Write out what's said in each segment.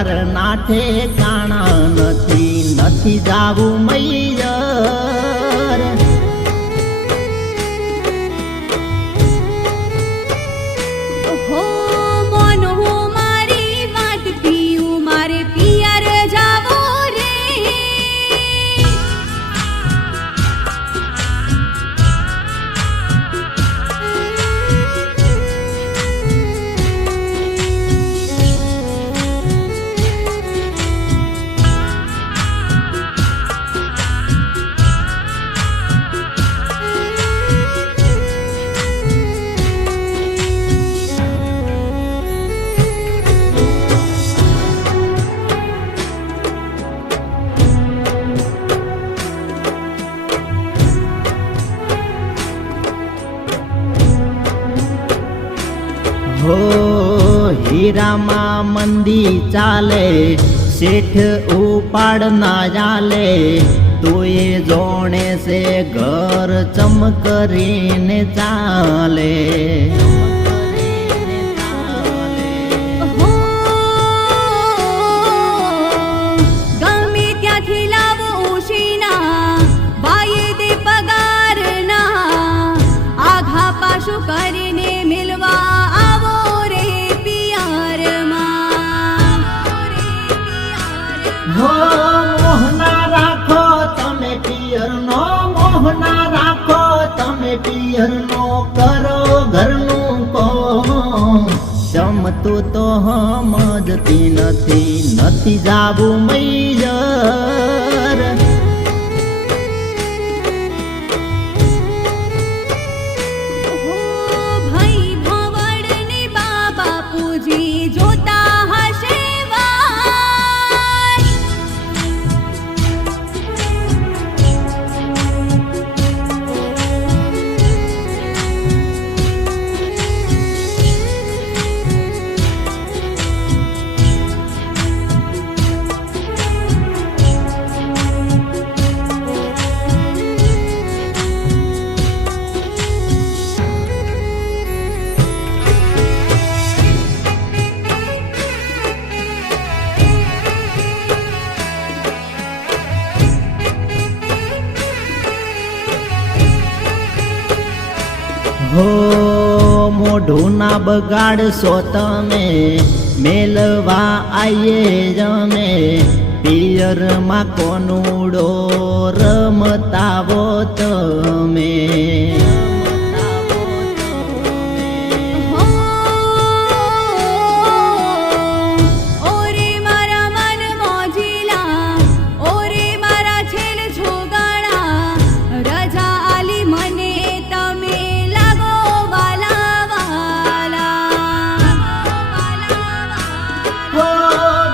પગાર નાઠે કાણા નથી જાવું મૈયર હો મોન હું મારી વાટ પીયું મારે પિયર જાવો રે હો હીરામાં મંદી ચાલે શેઠ ઉપાડ ના ચાલે તોય જોણે છે ઘર ચમકરીને ચાલે હો ગમે ત્યાંથી લાવો ઉશીના વાયદે પગારના આઘા પાછું કરીને મિલવા આવો રે પિયરમાં હો મોહના રાખો તમે પિયરનો મોહના રાખો તમે પિયરનો કરો ઘરનું કોમ જમતું તો સમજતી નથી જાવું મૈયર હો ભાઈ ભવડ ને બાબા પૂજી જોતા હશે વાર હો મોઢું ના બગાડશો તમે મેલવા આયે જમે પિયરમાં કોનુડો રમતાવો તમે હો ઓરે મારા મન મોજીલા ઓરે મારા છેલ છોગણા રજા આલી મને તમે લાગો વાલા વાલા હો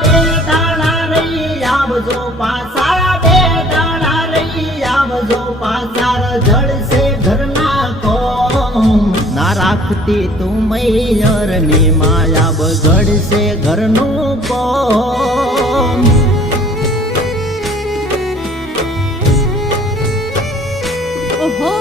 બે દાણા રહી આવજો પાછા બે દાણા રહી આવજો પાછા જળશે ઘરના કોમ ના રાખતી તું મૈયર ની માયા બગડશે ઘરનું કોમ ઓહો